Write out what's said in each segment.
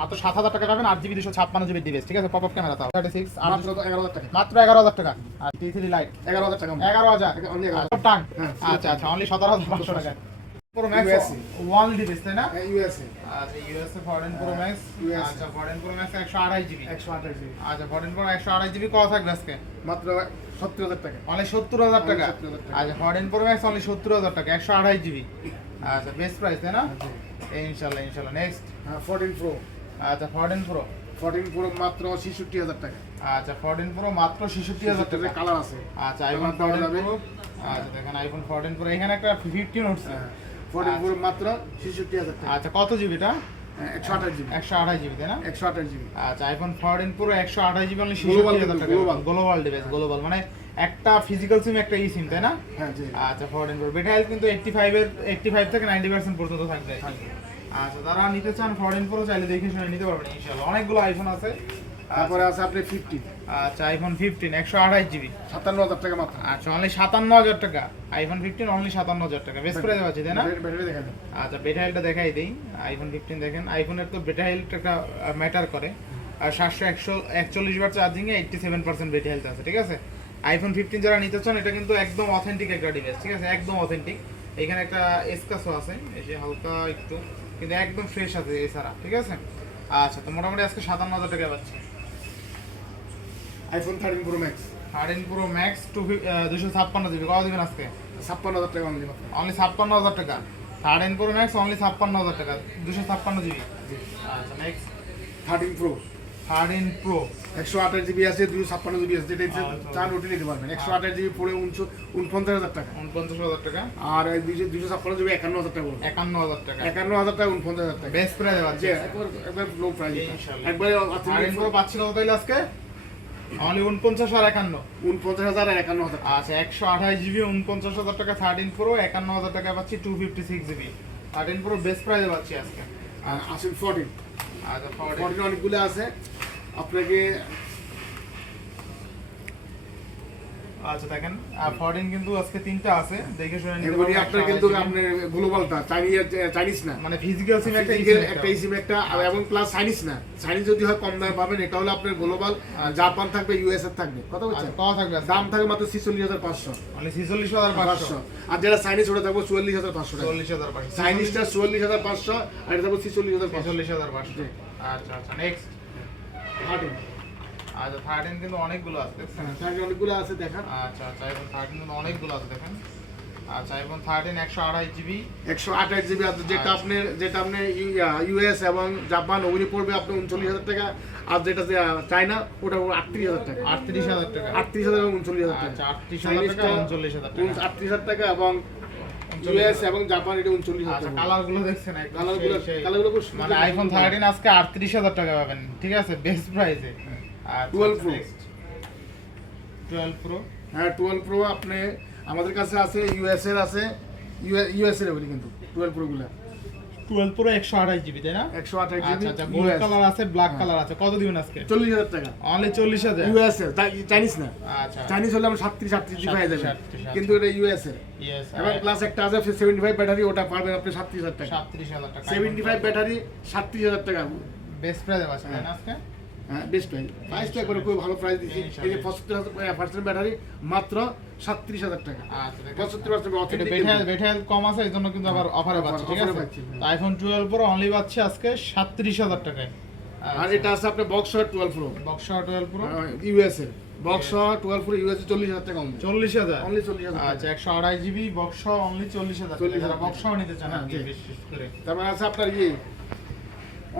মাত্র 7000 টাকা পাবেন 8 জিবি 256 জিবি ডিভাইস, ঠিক আছে? পপআপ ক্যামেরা তাও 36 মাত্র 11000 টাকা। মাত্র 11000 টাকা। আর T3 লাইট 11000 টাকা। 11000 অনলি 11000 টাং। হ্যাঁ, আচ্ছা আচ্ছা, অনলি 17500 টাকা। প্রো ম্যাক্স USA 1 ডিভাইস তাই না? ইউএসএ আচ্ছা USA foreign pro max. USA আচ্ছা foreign pro max 128 GB. 128 GB আচ্ছা ফরেন প্রো 128 জিবি কত থাকবে আজকে? মাত্র 70000 টাকা। অনলি 70000 টাকা। 70000 টাকা। আচ্ছা ফরেন প্রো ম্যাক্স অনলি 70000 টাকা 128 জিবি। আচ্ছা বেস্ট প্রাইস তাই না? ইনশাআল্লাহ ইনশাআল্লাহ। Next 14 pro. আচ্ছা ফরেন প্রো 14 প্রো মাত্র 66000 টাকা। আচ্ছা 14 প্রো মাত্র 66000 টাকা। কালার আছে। আচ্ছা আইফোন পাওয়া 14 যাবে। প্রো। আচ্ছা দেখেন আইফোন 14 প্রো এখানে একটা 15 উঠছে। 14 প্রো মাত্র 66000 টাকা। আচ্ছা কত জিবি এটা? 128 জিবি। 128 জিবি তাই না? 128 জিবি। আচ্ছা iPhone 14 pro 128 GB only Global 66000 টাকা। global। গ্লোবাল ডিভাইস, গ্লোবাল মানে একটা ফিজিক্যাল সিম একটা ই সিম তাই না? হ্যাঁ জি। আচ্ছা 14 প্রো বেটা হেলথ কিন্তু 85 থেকে 90% পর্যন্ত থাকবে। আচ্ছা যারা নিতে চান 14 প্রো চাইলে দেখে শুনে নিতে পারবেন ইনশাআল্লাহ। অনেকগুলো আইফোন আছে। তারপরে আছে আপনি 50 আচ্ছা আইফোন 15 128 জিবি। 57000 টাকা মাত্র। আচ্ছা অনলি 57000 টাকা। আইফোন 15 অনলি 57000 টাকা। বেস্ট প্রাইস আছে তাই না? ব্যাটারি দেখা যাবে। আচ্ছা বেটা হেলথটা দেখাই দেই। আইফোন 15 দেখেন, আইফোনের তো বেটা হেলথ একটা ম্যাটার করে। আর 741 ওয়াট চার্জিং এ 87% বেটা হেলথ আছে, ঠিক আছে? আইফোন 15 যারা নিতে চান এটা কিন্তু একদম অথেন্টিক একটা ডিভাইস, ঠিক আছে? একদম অথেন্টিক। এখানে একটা এসকাসও আছে, এসে হালকা একটু, কিন্তু একদম ফ্রেশ আছে এছাড়া, ঠিক আছে? আচ্ছা তো মোটামুটি আজকে 57000 টাকা পাচ্ছি। IPhone 13 pro max 13 pro max 256 GB কত দিবেন আজকে? 56000 টাকা অনলি মাত্র। অনলি 56000 টাকা। 13 প্রো ম্যাক্স অনলি 56000 টাকা 256 জিবি। আচ্ছা নেক্সট 13 প্রো 13 প্রো 128 জিবি আছে, 256 জিবি আছে, যেটা ইচ্ছে চান ওটা নিতে পারবেন। 128 জিবি পড়ে 49000 টাকা। 49000 টাকা। আর 256 জিবি 51000 টাকা পড়বে। 51000 টাকা। 51000 টাকা 49000 টাকা। বেস্ট প্রাইস আছে। জি, একবার লো প্রাইস। ইনশাআল্লাহ। একবারে 13 প্রো পাচ্ছি কত তাইলে আজকে? অনলি 49 আর 51। 49000 আর 51000 টাকা। আচ্ছা 128 জিবি 49000 টাকা 13 প্রো, 51000 টাকা পাচ্ছি 256 জিবি। 13 প্রো বেস্ট প্রাইসে পাচ্ছি আজকে। আর আসুন 14 আচ্ছা 14 14 অনেকগুলো আছে আপনাকে। আচ্ছা দেখেন 14 কিন্তু আজকে তিনটা আছে, দেখে শুনে নিতে এগুলি পারবেন। আপনার কিন্তু আপনার গ্লোবালটা চাইনিজ না, মানে ফিজিক্যাল সিম একটা একটা সিম একটা, এবং প্লাস চাইনিজ না। চাইনিজ যদি হয় কম দামে পাবেন, এটা হলো আপনার গ্লোবাল। জাপান থাকবে, ইউএসএ থাকবে, কথা বলছেন? কত থাকবে আজকে? দাম থাকবে মাত্র 46500। মানে 46500। আর যেটা চাইনিজ ওটা থাকবে 44500 টাকা। 44500। চাইনিজটা 44500 আর এটা থাকবে 46500। 44500। আচ্ছা আচ্ছা নেক্সট 13 আচ্ছা 13 কিন্তু অনেকগুলো আছে দেখছেন? অনেকগুলো আছে দেখান। আচ্ছা আচ্ছা আইফোন 13 কিন্তু অনেকগুলো আছে দেখেন। আচ্ছা আইফোন 13 128 জিবি। 128 জিবি আছে, যেটা আপনি ইউএস এবং জাপান ওগুলি পড়বে আপনার 39000 টাকা। আর যেটা চায়না ওটা 38000 টাকা। 38000 টাকা। 38000 এবং 39000 টাকা। আচ্ছা 38000 টাকা 39000 টাকা। 38000 টাকা এবং ইউএস এবং জাপান এটা 39000 আচ্ছা টাকা। কালারগুলো দেখছেন একদম কালারগুলো খুব মানে আইফোন 13 আজকে 38000 টাকা পাবেন, ঠিক আছে? বেস্ট প্রাইসে। আচ্ছা 12 প্রো 12 প্রো। হ্যাঁ 12 প্রো আপনি আমাদের কাছে আছে, ইউএস এর আছে, ইউএস এর ওগুলি কিন্তু 12 প্রো গুলা 12 প্রো 128 জিবি তাই না? 128 আচ্ছা জিবি। আচ্ছা গোল্ড কালার আছে, ব্ল্যাক কালার আছে, কত দিবেন আজকে? 40000 টাকা অনলি 40000। ইউএস এর, চাইনিজ না। আচ্ছা চাইনিজ হলে আমরা 37 জিবি পাই যাবেন, 37 কিন্তু এটা ইউএস এর। ইয়েস এবং প্লাস একটা আছে 75 ব্যাটারি, ওটা পাবেন আপনি 37000 টাকা। 37000 টাকা। 75 ব্যাটারি 37000 টাকা। বেস্ট প্রাইসে আছে তাই না আজকে? হ্যাঁ বেস্ট প্রাইস। প্রাইসটা করে খুব ভালো প্রাইস দিচ্ছি। এই যে 75% ব্যাটারি মাত্র 37000 টাকা। আচ্ছা দেখেন 75% এটা অথেন্টিক। বেটা কম আছে এজন্য কিন্তু আবার অফারে পাচ্ছি, ঠিক আছে? আইফোন 12 প্রো অনলি পাচ্ছি আজকে 37000 টাকায়। আর এটা আছে আপনার box 12 pro, box 12 pro US এর। বক্স 12 প্রো ইউএস 40000 টাকা অনলি। 40000 অনলি 40000। আচ্ছা 128 জিবি বক্স অনলি 40000 টাকা। যারা বক্সও নিতে চান হ্যাঁ, আপনি জি। বিশেষ করে তারপর আছে আপনার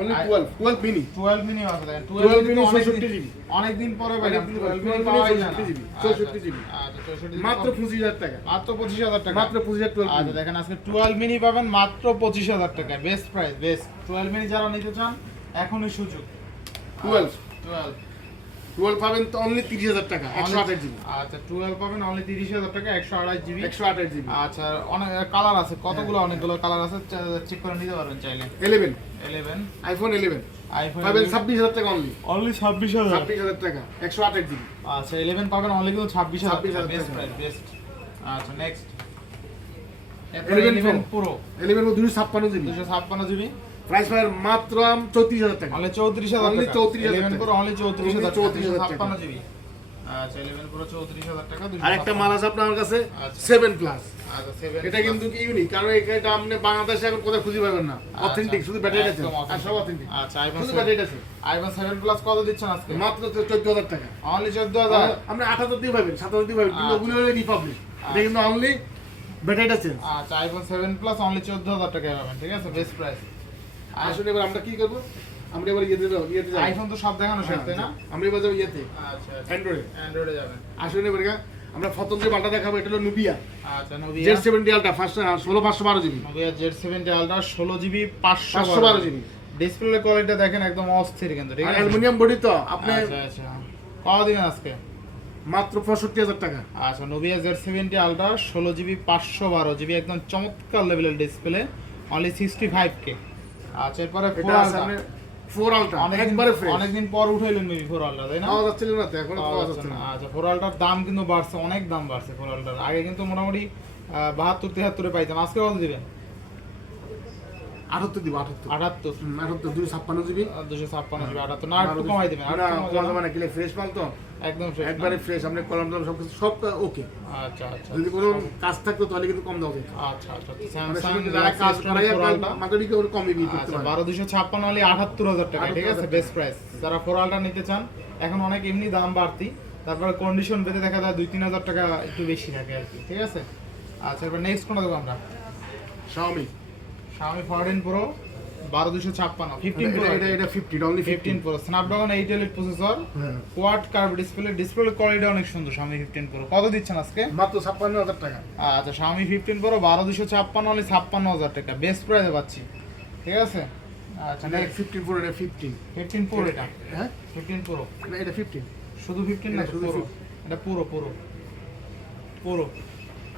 অনলি 12 মিনি। 12 মিনি আছে দেখেন। 12 মিনি কিন্তু 64 জিবি। অনেকদিন পরে ভাই অনেকদিন পরে 12 মিনি 12 পাওয়াই মিনি যায় না। 64 জিবি, 64 জিবি। আচ্ছা 64 জিবি মাত্র 25000 টাকা। মাত্র 25000 টাকা। মাত্র 25000 12 আচ্ছা মিনি। দেখেন আজকে 12 মিনি পাবেন মাত্র 25000 টাকায়। Best price, best. 12 মিনি যারা নিতে চান এখনই সুযোগ। 12 12 পাবেন তো অনলি 30000 টাকা, 128 জিবি। আচ্ছা 12 পাবেন অনলি 30000 টাকা 128 জিবি। 128 জিবি। আচ্ছা অনেক কালার আছে, কতগুলো অনেকগুলো কালার আছে, চেক করে নিতে পারবেন চাইলে। 11 11 আইফোন 11 আইফোন পাবেন 26000 টাকা অনলি। অনলি 26000। 26000 টাকা 128 জিবি। আচ্ছা 11 পাবেন অনলি কিন্তু 26000 26,000 বেস্ট টাকা। Price, best. আচ্ছা next 11 11 pro 11 pro 256 GB. 256 GB price পাবেন মাত্র 34,000 টাকা। অনলি 34,000 Only টাকা 34,000 11 টাকা। প্রো অনলি 34,000 টাকা 34,000 টাকা। 56 জিবি। আচ্ছা 11 প্রো 34,000 টাকা। আরেকটা মাল আছে আপনার কাছে আচ্ছা। 7 প্লাস। আচ্ছা 7 এটা কিন্তু ইউনিক, কারণ এটা আপনি বাংলাদেশে এখন কোথাও খুঁজে পাবেন না। অথেন্টিক, শুধু ব্যাটারিটা আছে আর সব অথেন্টিক। আচ্ছা আইফোন শুধু ব্যাটারিটা আছে। আইফোন 7 প্লাস কত দিচ্ছেন আজকে? মাত্র 14,000 টাকা। অনলি 14,000। আপনি 8,000 দিয়ে পাবেন, 7,000 দিয়ে পাবেন, কিন্তু ওগুলো হলো রিপাবলিক। এটা কিন্তু অনলি ব্যাটারিটা চেঞ্জ। আচ্ছা আইফোন 7 প্লাস অনলি 14,000 টাকা পাবেন, ঠিক আছে, বেস্ট প্রাইস। আসলে এবার আমরা কি করব, আমরা এবার ইয়েতে যাই। আইফোন তো সব দেখানো শেষ, তাই না? আমরা এবার যাবো ইয়েতে, আচ্ছা অ্যান্ড্রয়েডে যাবেন। আসলে এবার আমরা প্রথম যে মালটা দেখাবো এটা হলো নুবিয়া আচ্ছা Nubia Z70 ultra first 16/512 GB. Nubia Z70 ultra 16 GB 512 GB. Display quality দেখেন একদম অস্থির কিন্তু, ঠিক আর আছে। অ্যালুমিনিয়াম বডি তো আপনি আচ্ছা আচ্ছা কত দিবেন আজকে? মাত্র 65,000 টাকা। আচ্ছা Nubia Z70 ultra 16 GB 512 GB একদম চমৎকার লেভেলের ডিসপ্লে, অনলি 65K। আচ্ছা এরপরে এটা আছে আপনি 4 আলট্রা একবারে ফ্রেশ। অনেকদিন পর উঠাইলেন মেবি 4 আলট্রা, তাই না? পাওয়া যাচ্ছিল না তো, এখন পাওয়া যাচ্ছে না। আচ্ছা 4 আলট্রার দাম কিন্তু বাড়ছে, অনেক দাম বাড়ছে 4 আলট্রার। আগে কিন্তু মোটামুটি 72-73 পাইতাম, আজকে কত দিবেন? 78 দিব, 78 78 78 256 জিবি। 256 জিবি 78 না একটু কমাই দিবেন, না কমানো মানে কি ফ্রেশ মাল তো, একদম fresh না? একবারে ফ্রেশ। আপনি কলম টলম সব কিছু সব ওকে। আচ্ছা আচ্ছা যদি কোনো কাজ থাকতো তাহলে কিন্তু কম দাও যেত। আচ্ছা আচ্ছা মানে স্যামসাং সেটা যারা কাজ করে মাত্র বিকে ওর কমই বিক্রি করতে আচ্ছা পারে। 1256 হলে 78,000 টাকা, ঠিক আছে, 78,000 বেস্ট প্রাইস। যারা 4 আলট্রা নিতে চান, এখন অনেক এমনি দাম বাড়তি, তারপরে কন্ডিশন পেতে দেখা যায় 2-3 হাজার টাকা একটু বেশি থাকে আর কি, ঠিক আছে। আচ্ছা এবার নেক্সট কোনটা দেবো আমরা? Xiaomi Xiaomi 14 Pro 1256 15 Pro এটা 50 only 15 Pro Snapdragon 8 Elite processor, হ্যাঁ কোয়াড কার্ভ ডিসপ্লে কোয়ালিটি অনেক সুন্দর। Xiaomi 15 Pro কত দিচ্ছেন আজকে? মাত্র 56,000 টাকা। আচ্ছা Xiaomi 15 Pro 1256 হলে 56,000 টাকা, বেস্ট প্রাইসে পাচ্ছি, ঠিক আছে। আচ্ছা এটা নেক্সট 15 Pro, এটা 15 15 Pro এটা হ্যাঁ 15 Pro না এটা 15 শুধু 15 না এটা শুধু পুরো, এটা পুরো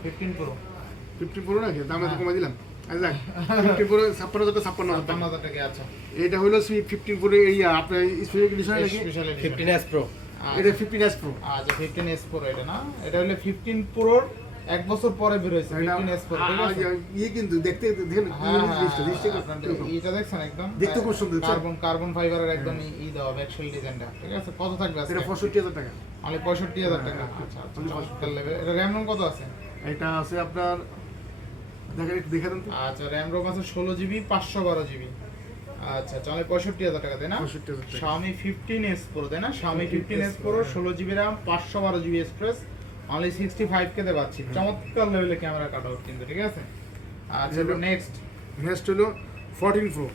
15 Pro 15 Pro নাকি দাম এত হ্যাঁ। কমাই দিলাম। আচ্ছা যাক 15 Pro 56,000 টাকা 56,000 টাকা। 56,000 টাকা। আচ্ছা এটা হলো 15 Pro এই আপনার স্পেশাল এডিশন নাকি স্পেশাল 15s Pro এটা 15s Pro। আচ্ছা 15s Pro এটা না, এটা হলো 15 Proর এক বছর পরে বের হয়েছে 15s Pro, ঠিক আছে। ইয়ে কিন্তু দেখতে দেখেন হ্যাঁ, জিনিসটা এটা দেখছেন একদম দেখতে খুব সুন্দর, কার্বন ফাইবারের একদম দেওয়া ব্যাকশেল ডিজাইনটা, ঠিক আছে। কত থাকবে আজকে? এটা 65,000 টাকা। অনলি 65,000 টাকা। আচ্ছা আচ্ছা চমৎকার লেভেল। এটা RAM ROM কত আছে? এটা আছে আপনার দেখে দেন তো আচ্ছা RAM ROM আছে 16 জিবি 512 জিবি। আচ্ছা চলে 65,000 টাকা, তাই না? 65,000 টাকা। Xiaomi 15s Pro, তাই না? Xiaomi 15s Pro 16 GB RAM 512 GB space, only 65K তে পাচ্ছি। চমৎকার লেভেলে ক্যামেরা কাটআউট কিন্তু, ঠিক আছে। আচ্ছা নেক্সট নেক্সট হলো 14 Pro।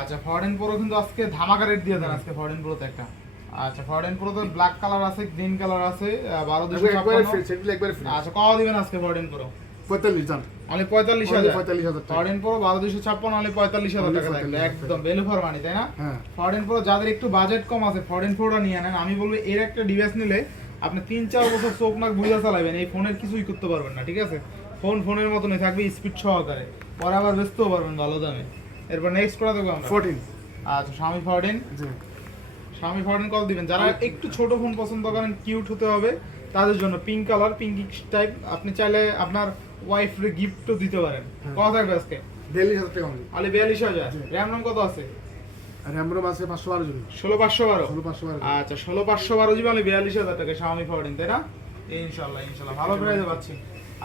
আচ্ছা 14 Pro কিন্তু আজকে ধামাকা রেট দিয়ে দেন আজকে 14 Pro তে একটা। আচ্ছা 14 Pro তে ব্ল্যাক কালার আছে, গ্রিন কালার আছে, একবারে 1256। ফ্রি সেটগুলো একবারে ফ্রি। আচ্ছা কত দিবেন আজকে 14 Pro? 45 জান অনলি 45,000। 45,000 টাকা। 14 Pro 1256 অনলি 45,000 টাকা লাগবে, 45,000 একদম ভ্যালু ফর মানি, তাই না? হ্যাঁ 14 Pro যাদের একটু বাজেট কম আছে 14 Proটা নিয়ে নেন। আমি বলবো এর একটা ডিভাইস নিলে আপনি 3-4 বছর চোখ নাক বুঝা চালাবেন, এই ফোনের কিছুই করতে পারবেন না, ঠিক আছে। ফোনের মতনই থাকবে, স্পিড সহকারে, পরে আবার বেচতেও পারবেন ভালো দামে। এরপর নেক্সট করে দেবো আমরা 14 আচ্ছা Xiaomi 14। জি Xiaomi 14 কত দিবেন? যারা একটু ছোট ফোন পছন্দ করেন, কিউট হতে হবে, তাদের জন্য পিঙ্ক কালার, পিঙ্কিশ টাইপ, আপনি চাইলে আপনার ওয়াইফরে গিফটও দিতে পারেন। কত থাকবে আজকে? 42,000 টাকা অনলি। অনলি 42,000। জি। RAM ROM কত আছে? আর RAM ROM আছে 512 জিবি। 16,512। 16,512 আচ্ছা 16,512 জিবি মানে 42,000 টাকা Xiaomi 14, তাই না? ইনশাআল্লাহ ভালো প্রাইসে পাচ্ছি।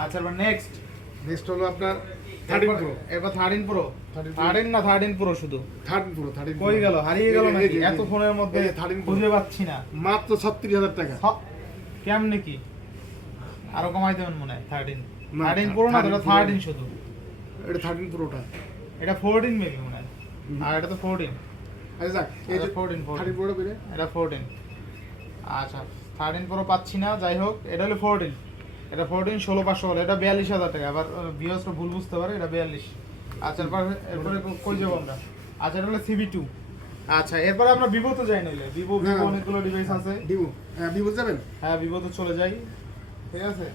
আচ্ছা এবার নেক্সট নেক্সট হলো আপনার 13 Pro। এবার 13 Pro 13 13 না 13 Pro শুধু 13 Pro 13 কই গেল, হারিয়ে গেল এই যে, নাকি? এই যে, এত ফোনের মধ্যে এই যে 13 Pro। খুঁজে পাচ্ছি না। মাত্র 36,000 টাকা। কেমনে কি আরো কমাই দেবেন মনে হয়? 13 না, 13 Pro না, 13 এটা 13 শুধু। এটা 13 Proটা। এটা 14 মেবি মনে হয়, আর এটা তো 14। আচ্ছা যাক এই যে এটা 14 13 Proটা বেরে এটা 14। আচ্ছা 13 Pro পাচ্ছি না, যাই হোক এটা হলো 14। এটা 14 16,512, এটা 42,000 টাকা। আবার ভিউয়ার্সরা ভুল বুঝতে পারে, এটা 42। আচ্ছা এরপরে কই যাবো আমরা? আচ্ছা এটা হলো CB2। আচ্ছা এরপরে আমরা ভিভোতে যাই, নাইলে ভিভো হ্যাঁ। অনেকগুলো ডিভাইস আছে। ভিভো যাবেন? হ্যাঁ ভিভোতে চলে যাই, ঠিক আছে।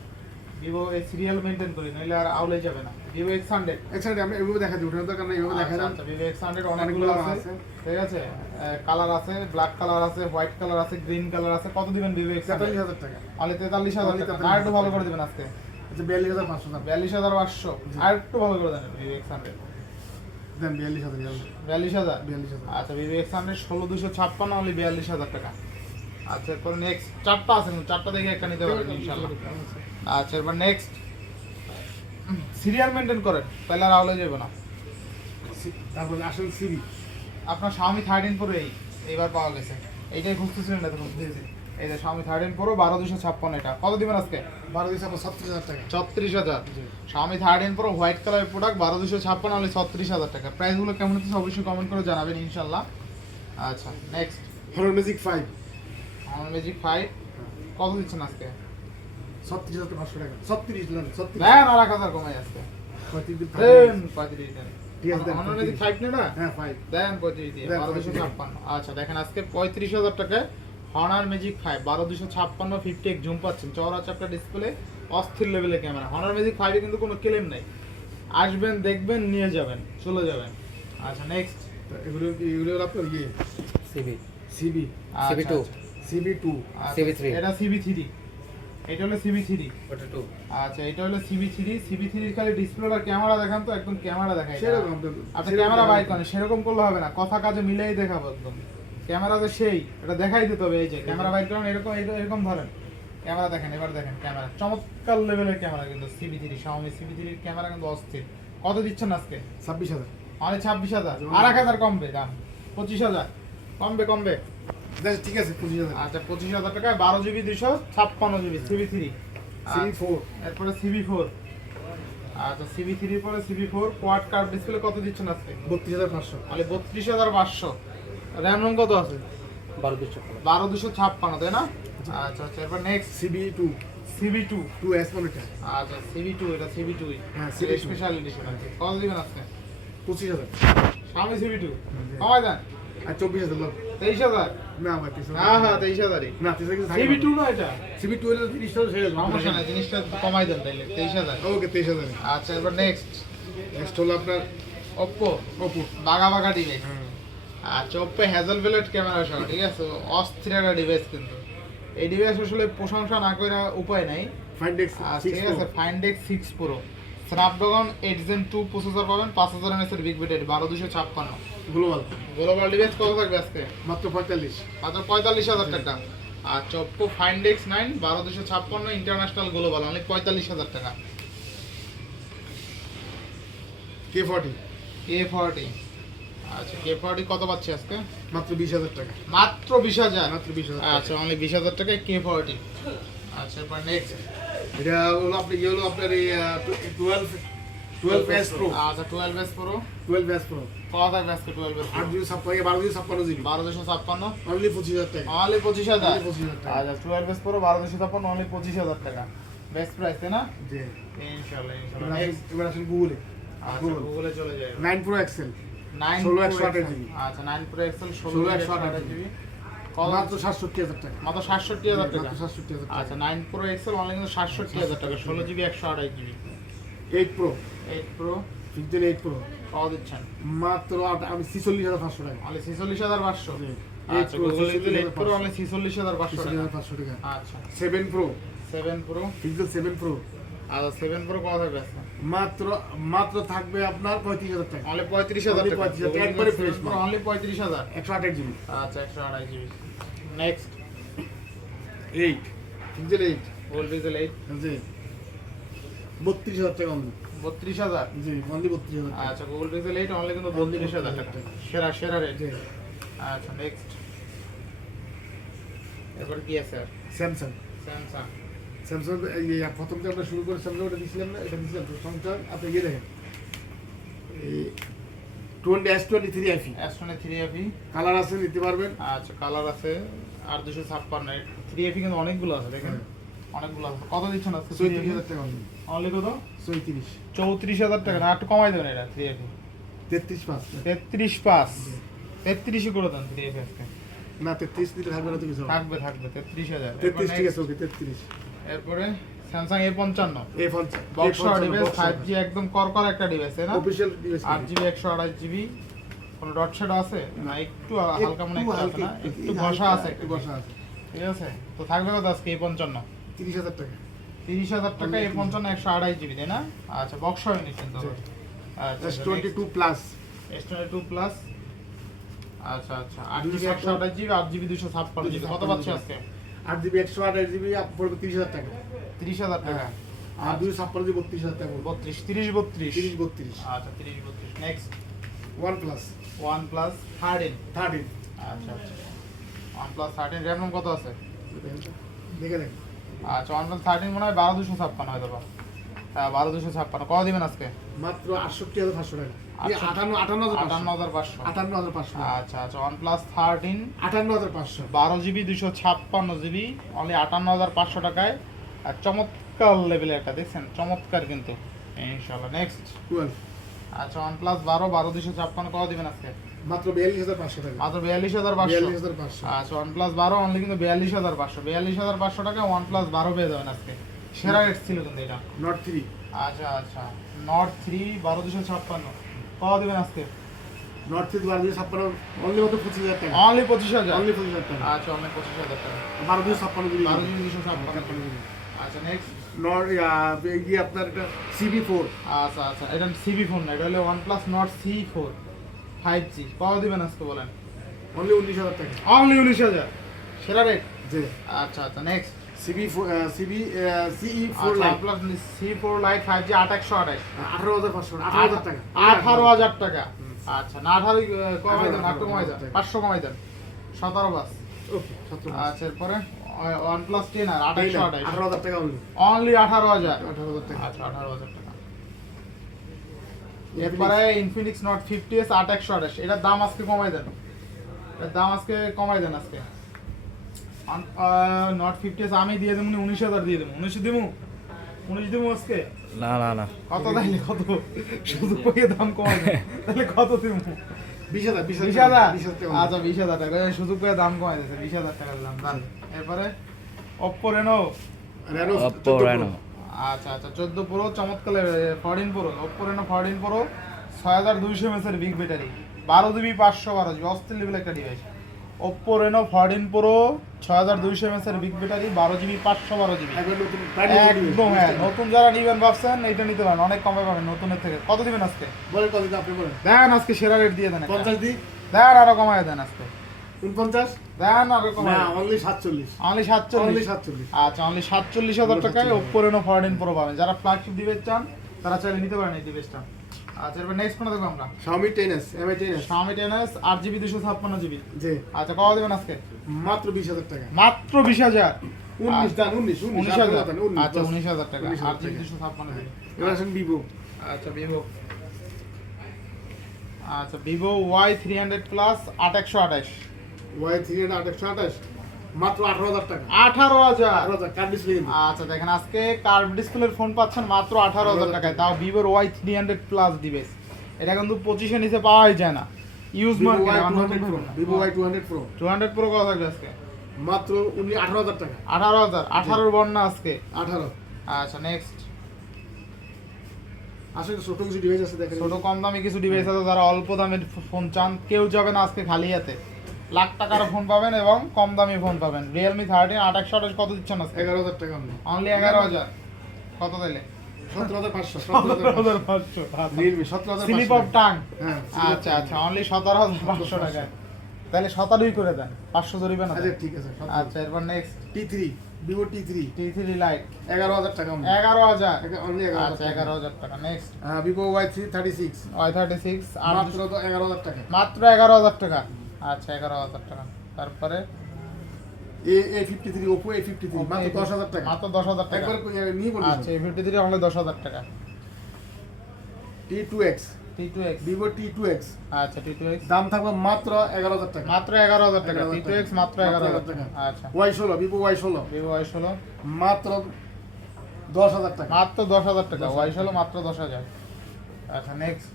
ভিভো এই সিরিয়াল মেইনটেইন করি, নইলে আর আউলে যাবে না। Vivo X100। এছাড়া আমি এভাবে দেখা দিই, ওঠানোর দরকার নেই, এভাবে দেখা দেন। আচ্ছা ভিভো X100 অনেকগুলো আছে, ঠিক আছে। কালার আছে, ব্ল্যাক কালার আছে, হোয়াইট কালার আছে, গ্রিন কালার আছে। কত দিবেন ভিভো X100? 43,000 টাকা। অনলি 43,000 টাকা। আর একটু ভালো করে দিবেন আজকে। আচ্ছা 42,500 টাকা। 42,500। আর একটু ভালো করে দেন ভিভো X100। দেন 42,000 42,000। 42,000 আচ্ছা ভিভো X100 16,256 অনলি 42,000 টাকা। আচ্ছা এরপর নেক্সট চারটা আছে, চারটা দেখে একটা নিতে পারবেন ইনশাআল্লাহ। আচ্ছা এরপর নেক্সট সিরিয়াল মেনটেন করেন, তাহলে আর আওলা যাবে না। তারপরে আসল সিবি আপনার Xiaomi 13 Pro এইবার পাওয়া গেছে, এইটাই খুঁজতেছিলেন না তখন? এই যে Xiaomi 13 Pro 12256, এটা কত দিবেন আজকে? 36,000 টাকা। 36,000। Xiaomi 13 Pro হোয়াইট কালারের প্রোডাক্ট 12256 অনলি 36,000 টাকা। প্রাইসগুলো কেমন হচ্ছে অবশ্যই কমেন্ট করে জানাবেন ইনশাআল্লাহ। আচ্ছা নেক্সট হরর ম্যাজিক 5 আমার ম্যাজিক 5 কত দিচ্ছেন আজকে? 36,500 টাকা। 36 না 36 দেন আর 1000 কমাই আজকে। 35 দিন দেন 35 দেন। ঠিক আছে, দেন, আমার ম্যাজিক 5 না? হ্যাঁ 5 দেন 35 দিয়ে দেন, 12256। আচ্ছা দেখেন আজকে 35,000 টাকায় Honor Magic 5 12256 50x জুম পাচ্ছেন, চওড়া চাপটা ডিসপ্লে, অস্থির লেভেলের ক্যামেরা। Honor Magic 5 এ কিন্তু কোনো ক্লেম নাই, আসবেন দেখবেন নিয়ে যাবেন চলে যাবেন। আচ্ছা নেক্সট এগুলো আপনার ইয়ে CB CB CB2 CB2 CB3 এটা CB3, এটা হলো CB3। ওটা 2 আচ্ছা এটা হলো CB3 এর খালি ডিসপ্লে আর ক্যামেরা দেখান তো, একদম ক্যামেরা দেখাই সেরকম আপনি ক্যামেরা বাই করেন, সেরকম করলে হবে না, কথা কাজে মিলাই দেখাবো একদম। ক্যামেরা যে সেই এটা দেখাই দিতে হবে। এই যে ক্যামেরা বাইর করেন, এরকম এরকম ধরেন ক্যামেরা দেখেন, এবার দেখেন ক্যামেরা চমৎকার লেভেলের ক্যামেরা কিন্তু CB3 Xiaomi CB3 এর ক্যামেরা কিন্তু অস্থির। কত দিচ্ছেন আজকে? 26,000 মানে 26,000 আর 1,000 কমবে দাম, 25,000 কমবে। দেখ ঠিক আছে 25,000 আচ্ছা 25,000 টাকায় 12GB 256GB CB3। CB4 এরপরে CB4। আচ্ছা CB3 এর পরে CB4 কোয়াড কার্ভ ডিসপ্লে কত দিচ্ছেন আজকে? 32,500 মানে 32,500। র্যাম রম কত আছে? 12 তাই না? আচ্ছা আচ্ছা এরপর next CB2 CB2। 2S monitor আচ্ছা CB2, এটা CB2 হ্যাঁ, CB CB2 স্পেশাল এডিশন আছে। কত দিবেন আজকে? 25,000 Xiaomi CB2 কমাই দেন। আর 24,000 লোক 23,000। না ভাই 23,000 হ্যাঁ 23,000ই। না 23,000 CB2 না এটা? CB2 এর 30,000 ছেড়ে দাও সমস্যা নাই, জিনিসটা একটু কমাই দেন তাইলে 23,000। ওকে 23,000 আচ্ছা এরপর নেক্সট নেক্সট হলো আপনার Oppo Oppo বাঘা ডিভাইস। আচ্ছা Oppo হ্যাজেল ভেলভেট ক্যামেরা সহ, ঠিক আছে, অস্থির একটা ডিভাইস কিন্তু। এই ডিভাইস আসলে প্রশংসা না করে উপায় নাই। Find X ঠিক আছে Find X6 Pro Snapdragon 8 Gen 2 processor পাবেন, 5000 mAh এর big battery 12256। Global global device কত থাকবে আজকে? মাত্র 45 মাত্র 45,000 টাকা। আচ্ছা Oppo Find X9 12256 international global only 45,000 টাকা। K40 K40। আচ্ছা K40 কত পাচ্ছি আজকে? মাত্র 20,000 টাকা মাত্র 20,000। মাত্র 20,000 আচ্ছা অনলি 20,000 টাকায় K40। আচ্ছা এরপর নেক্সট এটা হলো আপনি কি হলো আপনার এই 12S Pro আচ্ছা 12S Pro 12S Pro কত থাকবে আজকে? 12S Pro 8GB 12GB GB 1256 only 25,000 টাকা অনলি 25,000। Only 25,000 টাকা। আচ্ছা 12S Pro 1256 অনলি 25,000 টাকা, বেস্ট প্রাইস তাই না? জি ইনশাআল্লাহ এবার ইনশাআল্লাহ। আসেন- এবার আসেন গুগলে আচ্ছা গুগলে চলে যাই। 9 Pro XL 9 16 Pro 128 XL। GB আচ্ছা 9 Pro XL 16 128 GB কত? মাত্র 67,000 টাকা মাত্র 67,000 টাকা। মাত্র 67,000 টাকা আচ্ছা 9 Pro XL অনলি কিন্তু 67,000 টাকা, 16GB 128 GB। 8 Pro 8 Pro Pixel 8 Pro কত দিচ্ছেন? মাত্র আমি 46,500 টাকা অনলি 46,500। জি। আচ্ছা 8 Pro, গুগলে 8 Pro 46,500 অনলি 46,500 টাকা। 46,500 টাকা আচ্ছা 7 Pro 7 Pro Pixel 7 Pro আচ্ছা 7 Pro কত থাকবে আজকে? মাত্র থাকবে আপনার 35,000 টাকা অনলি 35,000 Only টাকা। 35,000 একবারে fresh মাল। অনলি 35,000। 128 GB আচ্ছা 128 GB। Next 8 Pixel 8 gold pixel 8 জি 32,000 টাকা অনলি 32,000। জি অনলি 32,000 টাকা আচ্ছা গুগল পিক্সেল 8 অনলি কিন্তু 32,000 টাকা, সেরা রেট। জি আচ্ছা নেক্সট এরপর কি আছে? স্যামসাং স্যামসাং এই প্রথম যে আমরা শুরু করে স্যামসাং ওটা দিছিলাম না এটা দিছিলাম স্যামসাং আপনি গিয়ে দেখেন এই 20S23 FE S23 3FE। Colour আছে নিতে পারবেন আচ্ছা কালার আছে আর 256 3FE কিন্তু অনেকগুলো আছে দেখেন, অনেকগুলো আছে। কত দিচ্ছেন আজকে? 34,000 টাকা অনলি অনলি কত? 34 34,000 টাকা না, একটু কমাই দেবেন এটা 3FE। 33.5 33.5 33 করে দেন 3FE আজকে। না 33 দিলে থাকবে না তো কিছু থাকবে 33,000। 33 ঠিক আছে ওকে 33 এরপরে Samsung A55 A55 box device 5G একদম করকর একটা ডিভাইস তাই না? Official device 8GB 128GB। কোনো ডট শেড আছে না? একটু হালকা মনে একটু আছে না, একটু ঘষা আছে একটু বসা আছে ঠিক আছে। তো থাকবে কত আজকে? A55 30,000 টাকা 30,000 টাকা A55 128GB তাই না? আচ্ছা বক্স হবে নিশ্চিন্ত। জি। আচ্ছা S22 প্লাস S22 প্লাস। আচ্ছা আচ্ছা 8GB 128GB 8GB 256GB কত পাচ্ছি আজকে? 8GB 128GB পড়বে 30,000 টাকা। 30,000 টাকা। আর 256GB 32,000 টাকা পড়বে। 32 30 32 30 32 আচ্ছা 30 32 নেক্সট OnePlus OnePlus 13 13 আচ্ছা আচ্ছা OnePlus 13 RAM ROM কত আছে? দেখে দেখ আচ্ছা OnePlus 13 মনে হয় 12256 হয়তো বা। হ্যাঁ 12256 কত দিবেন আজকে? মাত্র 68,500 টাকা। এই 58,500 58,500 আচ্ছা আচ্ছা OnePlus 13 58,500 12GB 256GB অনলি 58,500 টাকায়। আর চমৎকার লেভেলের একটা দেখছেন, চমৎকার কিন্তু ইনশাআল্লাহ। নেক্সট 12 আচ্ছা OnePlus 12 12256 কত দিবেন আজকে? মাত্র 42,500 টাকা। মাত্র 42,500। 42,500 আচ্ছা OnePlus 12 অনলি কিন্তু 42,500 42,500 টাকা OnePlus 12 পেয়ে যাবেন আজকে। সেরা রেট ছিল কিন্তু এটা। Note 3 আচ্ছা আচ্ছা Note 3 12256 কত দিবেন আজকে? Note 3 12,500 অনলি মাত্র 25,000 টাকা। অনলি 25,000। অনলি 25,000 টাকা। আচ্ছা অনলি 25,000 টাকা। 12,500 দিবি। 12,256 আচ্ছা নেক্সট Note এই যে আপনার একটা CB4 আচ্ছা আচ্ছা এটা সিবি ফোন না, এটা হলো OnePlus Nord C4 5G কত দিবেন আজকে বলেন? অনলি 19,000 টাকা। অনলি 19,000 সেরা রেট। জি আচ্ছা আচ্ছা নেক্সট CE4 আচ্ছা Lite OnePlus C4 Lite 5G 8128 18,500 18,000 টাকা। 18,000 টাকা। আচ্ছা না 18 কমাই দেন, একটু কমাই দেন, 18,000 500 কমাই দেন, 17 বাস। ওকে 17 আচ্ছা এরপরে OnePlus 10 আর 2828 18,000 টাকা অনলি। অনলি 18,000। 18,000 টাকা। আচ্ছা 18,000 টাকা। এরপরে Infinix Note 50s 8128 এটার দাম আজকে কমাই দেন, এটার দাম আজকে কমাই দেন আজকে। Note 50s আমি দিয়ে দেবো 19,000 দিয়ে দেবো। 19 দেবো 19 দেবো আজকে। না না না কত তাইলে কত? শুধু কইয়ে দাম কমাই দেন তাহলে কত দেবো? 20,000 20,000। 20,000 টাকা। আচ্ছা 20,000 টাকা সুযোগ করে দাম কমাই দিয়েছে, 20,000 টাকা দিলাম দাম। এরপরে Oppo Reno Reno Oppo Reno আচ্ছা আচ্ছা 14 Pro চমৎকার 14 Pro Oppo Reno 14 Pro 6200 mAh এর বিগ ব্যাটারি 12GB 512GB অস্থির লেভেল একটা device. Oppo Reno 14 Pro 6200 mAh এর বিগ ব্যাটারি 12GB 512GB একবার নতুন একদম। হ্যাঁ নতুন যারা নিবেন ভাবছেন এইটা নিতে পারেন, অনেক কমে পাবেন নতুনের থেকে। কত দিবেন আজকে? বলেন কত দিন আপনি বলেন। দেন আজকে সেরা রেট দিয়ে দেন একটা। 50 দি দেন আরো কমায় দেন আজকে। 49 দেন আরো না কমায় অনলি 47 অনলি অনলি 47। 47 আচ্ছা অনলি 47,000 টাকায় Oppo Reno 14 Pro পাবেন। যারা ফ্ল্যাগশিপ ডিভাইস চান তারা চাইলে নিতে পারেন এই ডিভাইসটা। আচ্ছা এবার নেক্সট কোনটা দেখব আমরা? Xiaomi 10s Mi 10s Xiaomi 10s 8GB 256GB জি আচ্ছা কত দিবেন আজকে? মাত্র 20,000 টাকা। মাত্র 20,000। 19 দান 19 19,000 19 আচ্ছা 19,000 টাকা 19,000 8GB 256GB। এবার আসেন Vivo আচ্ছা Vivo আচ্ছা Vivo Y300 Plus 8128 Y328 মাত্র 18,000 টাকা। 18,000। 18,000 কার্ড ডিসপ্লে কিন্তু। আচ্ছা দেখেন আজকে কার্ভ ডিসপ্লের ফোন পাচ্ছেন মাত্র 18,000 টাকায়, তাও ভিভোর Y300 প্লাস ডিভাইস। এটা কিন্তু 25-এর নিচে পাওয়াই যায় না ইউজ Vivo মার্কেটে। Y200 Pro Vivo Y200 Pro 200 Pro কত থাকবে আজকে? মাত্র 18,000 টাকা। 18,000 18 বন্যা আজকে। 18 আচ্ছা নেক্সট আসলে ছোট কিছু ডিভাইস আছে দেখেন। ছোট কম দামি কিছু ডিভাইস আছে, যারা অল্প দামের ফোন চান কেউ যাবে না আজকে খালি হাতে। লাখ টাকার ফোন পাবেন এবং কম দামি ফোন পাবেন। Realme 13 828 কত দিচ্ছেন আজকে? 11,000 টাকা অনলি। অনলি 11,000। কত দিলে? 17,500 17,500। Realme 17,500 slip of tongue. হ্যাঁ আচ্ছা আচ্ছা অনলি 17,500 টাকা। তাহলে 17ই করে দেন, 500 জরিমানা আচ্ছা দেন। ঠিক আছে আচ্ছা এরপর next T3 Vivo T3 T3 Lite 11,000 টাকা অনলি। 11,000। অনলি আচ্ছা 11,000 টাকা। নেক্সট Vivo Y336 Y36 মাত্র 11,000 টাকা। মাত্র 11,000 টাকা। আচ্ছা 11,000 টাকা। তারপরে A53 Oppo A53 মাত্র 10,000 টাকা। মাত্র 10,000 টাকা। একবার নিয়ে বলি। আচ্ছা A53 অনলি 10,000 টাকা। T2X T2X Vivo T2X আচ্ছা T2X দাম থাকবে মাত্র 11,000 টাকা। মাত্র 11,000 টাকা। 11,000 T2X মাত্র 11,000 টাকা। আচ্ছা Y16 Vivo Y16 Vivo Y16 মাত্র 10,000 টাকা। মাত্র 10,000 টাকা। Y16 মাত্র 10,000। আচ্ছা নেক্সট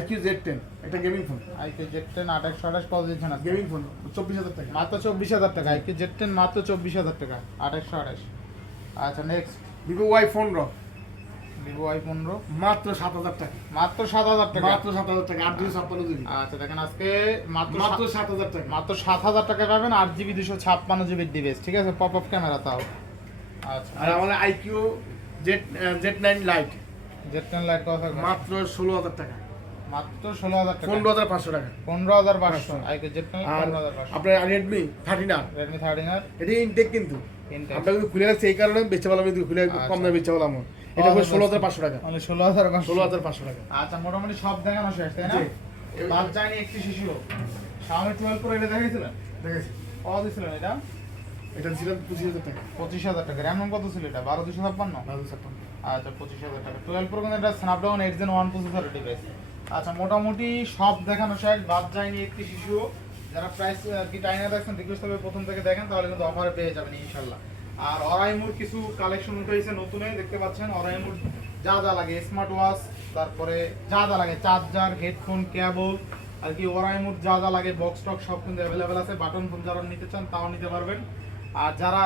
IQ Z10 একটা গেমিং ফোন। IQ Z10 828 কত দিচ্ছেন আজকে? গেমিং ফোন 24,000 টাকা। মাত্র 24,000 টাকা। IQ Z10 মাত্র 24,000 টাকা 828। আচ্ছা next Vivo Y15 Vivo Y15 মাত্র 7,000 টাকা। মাত্র 7,000 টাকা। মাত্র 7,000 টাকা 856 জিবি। আচ্ছা দেখেন আজকে মাত্র মাত্র 7,000 টাকা। মাত্র 7,000 টাকা পাবেন 8GB 256GB ডিভাইস। ঠিক আছে পপ আপ ক্যামেরা তাও। আচ্ছা আর আমাদের IQ Z9 Lite Z10 Lite কত থাকবে? মাত্র 16,000 টাকা। মাত্র 16,000 টাকা, 15,500 টাকা। 15,500 আইকে জেড প্যানেল আর 15,500। আপনার রেডমি 13R, রেডমি 13R এটা ইনটেক কিন্তু Intel। আমরা কিন্তু খুলে রাখছি এই কারণে বেচে পেলাম, কিন্তু খুলে কম দামে বেচে পেলাম। এটা করে 16,500 টাকা, মানে 16,500। 16,500 টাকা। আচ্ছা, মোটামুটি সব দেখানো শেষ, তাই না? জি। বাদ যায়নি একটি শিশু Xiaomi 12 Pro এটা দেখাইছিলেন? দেখেছি, কত দিছিলেন এটা? এটা ছিল 25,000 টাকা। 25,000 টাকা। র্যাম কত ছিল এটা? 12,256? 12,56 আচ্ছা, 25,000 টাকা। 12 Pro কিন্তু এটা স্ন্যাপড্রাগন 8 Gen 1 প্রসেসরের ডিভাইস। আচ্ছা, মোটামুটি সব দেখানো শেষ, বাদ যায়নি একটি শিশু। যারা প্রাইস কি টাইনা দেখছেন রিকোয়েস্ট হবে প্রথম থেকে দেখেন, তাহলে কিন্তু অফারে পেয়ে যাবেন ইনশাআল্লাহ। আর অরাইমুর কিছু কালেকশন উঠেছে নতুনে, দেখতে পাচ্ছেন। অরাইমুর যা যা লাগে, স্মার্ট ওয়াচ, তারপরে যা যা লাগে, চার্জার, হেডফোন, কেবল, আর কি ওরাইমুর যা যা লাগে, বক্স টক সব কিন্তু অ্যাভেলেবেল আছে। বাটন ফোন যারা নিতে চান তাও নিতে পারবেন। আর যারা